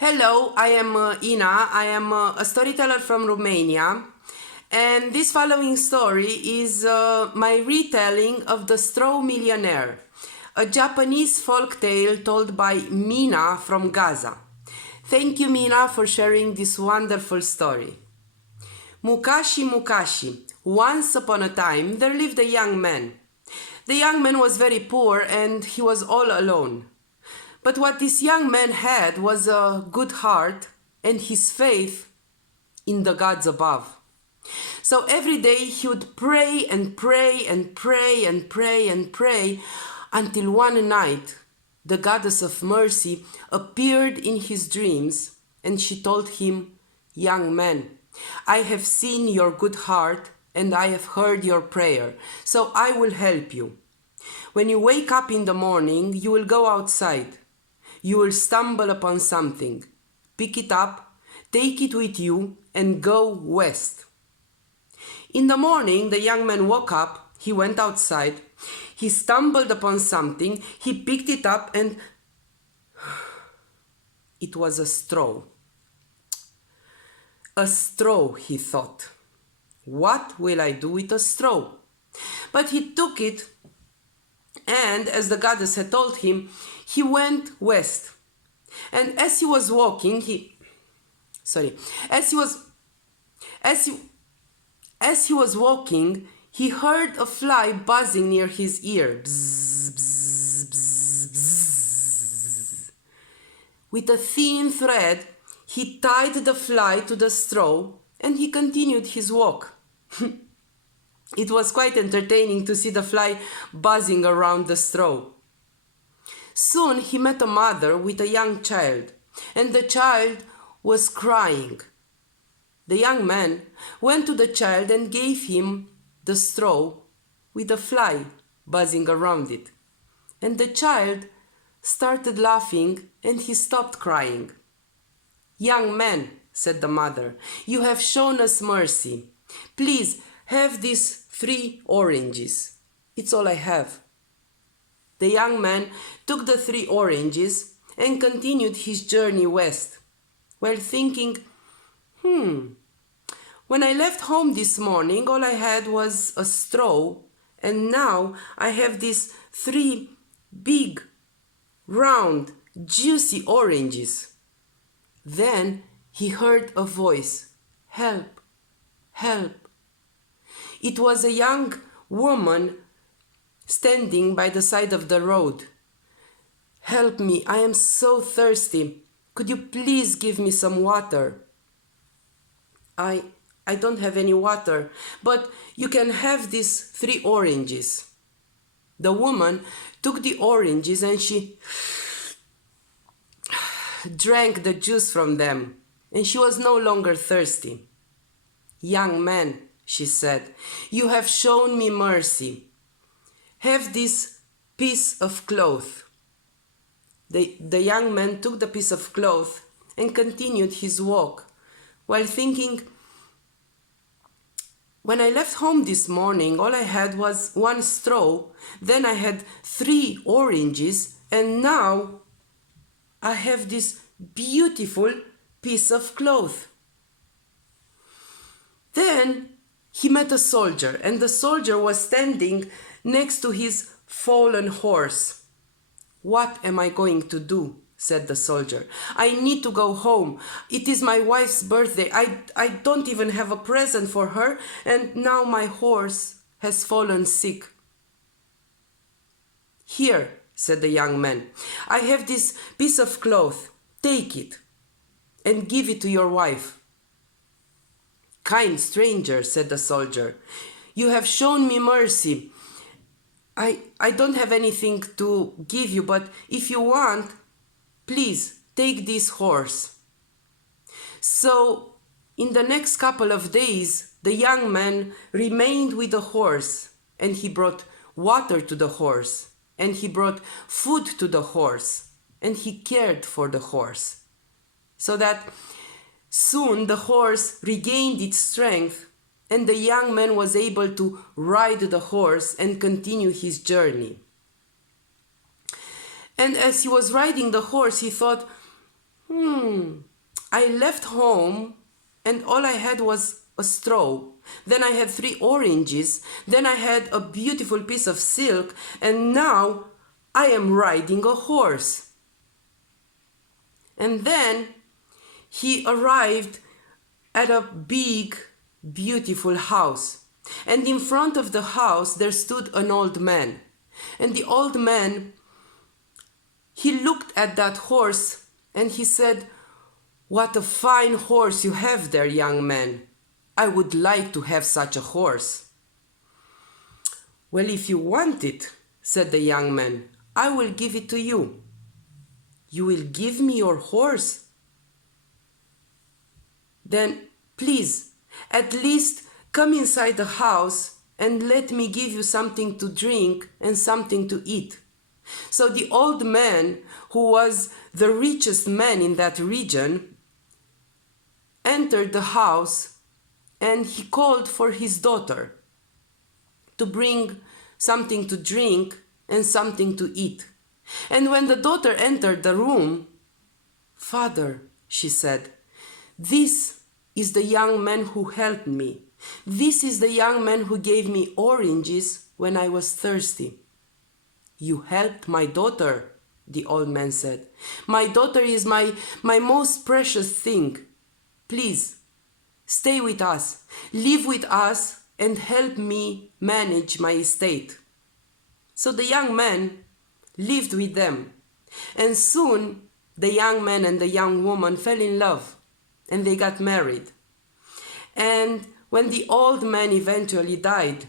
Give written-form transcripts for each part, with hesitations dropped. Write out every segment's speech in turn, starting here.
Hello, I am Ina. I am a storyteller from Romania, and this following story is my retelling of the Straw Millionaire, a Japanese folk tale told by Mina from Gaza. Thank you, Mina, for sharing this wonderful story. Mukashi Mukashi. Once upon a time, there lived a young man. The young man was very poor and he was all alone. But what this young man had was a good heart and his faith in the gods above. So every day he would pray and pray and pray and pray and pray until one night the goddess of mercy appeared in his dreams and she told him, "Young man, I have seen your good heart and I have heard your prayer, so I will help you. When you wake up in the morning, you will go outside. You will stumble upon something. Pick it up, take it with you, and go west." In the morning, the young man woke up, he went outside, he stumbled upon something, he picked it up, and it was a straw. A straw, he thought. What will I do with a straw? But he took it, and as the goddess had told him, he went west. And as he was walking, as he was walking, he heard a fly buzzing near his ear. Bzz, bzz, bzz, bzz. With a thin thread, he tied the fly to the straw and he continued his walk. It was quite entertaining to see the fly buzzing around the straw. Soon he met a mother with a young child, and the child was crying. The young man went to the child and gave him the straw with a fly buzzing around it. And the child started laughing and he stopped crying. "Young man," said the mother, "you have shown us mercy. Please have these 3 oranges. It's all I have." The young man took the 3 oranges and continued his journey west, while thinking, when I left home this morning, all I had was a straw, and now I have these 3 big, round, juicy oranges. Then he heard a voice, "Help, help." It was a young woman standing by the side of the road. "Help me, I am so thirsty. Could you please give me some water?" I don't have any water, but you can have these 3 oranges." The woman took the oranges and she drank the juice from them, and she was no longer thirsty. "Young man," she said, "you have shown me mercy. Have this piece of cloth." The young man took the piece of cloth and continued his walk, while thinking, when I left home this morning, all I had was 1 straw, then I had 3 oranges, and now I have this beautiful piece of cloth. Then he met a soldier, and the soldier was standing next to his fallen horse. "What am I going to do?" said the soldier. "I need to go home. It is my wife's birthday. I don't even have a present for her, and now my horse has fallen sick." "Here," said the young man, "I have this piece of cloth. Take it and give it to your wife." "Kind stranger," said the soldier, "you have shown me mercy. I don't have anything to give you, but if you want, please take this horse." So in the next couple of days, the young man remained with the horse, and he brought water to the horse, and he brought food to the horse, and he cared for the horse, so that soon the horse regained its strength, and the young man was able to ride the horse and continue his journey. And as he was riding the horse, he thought, I left home and all I had was a straw. Then I had 3 oranges. Then I had a beautiful piece of silk. And now I am riding a horse. And then he arrived at a big, beautiful house. And in front of the house there stood an old man. And the old man, he looked at that horse and he said, "What a fine horse you have there, young man. I would like to have such a horse." "Well, if you want it," said the young man, "I will give it to you." "You will give me your horse? Then please, at least come inside the house and let me give you something to drink and something to eat." So the old man, who was the richest man in that region, entered the house and he called for his daughter to bring something to drink and something to eat. And when the daughter entered the room, "Father," she said, "this is the young man who helped me. This is the young man who gave me oranges when I was thirsty." "You helped my daughter," the old man said. "My daughter is my most precious thing. Please, stay with us, live with us, and help me manage my estate." So the young man lived with them. And soon the young man and the young woman fell in love and they got married. And when the old man eventually died,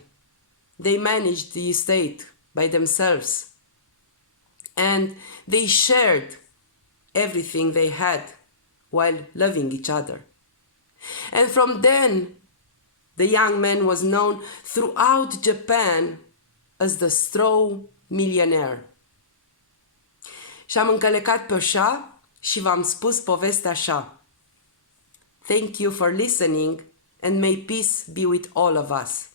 they managed the estate by themselves. And they shared everything they had while loving each other. And from then, the young man was known throughout Japan as the Straw Millionaire. Și-am încălecat pe așa și v-am spus povestea așa. Thank you for listening and may peace be with all of us.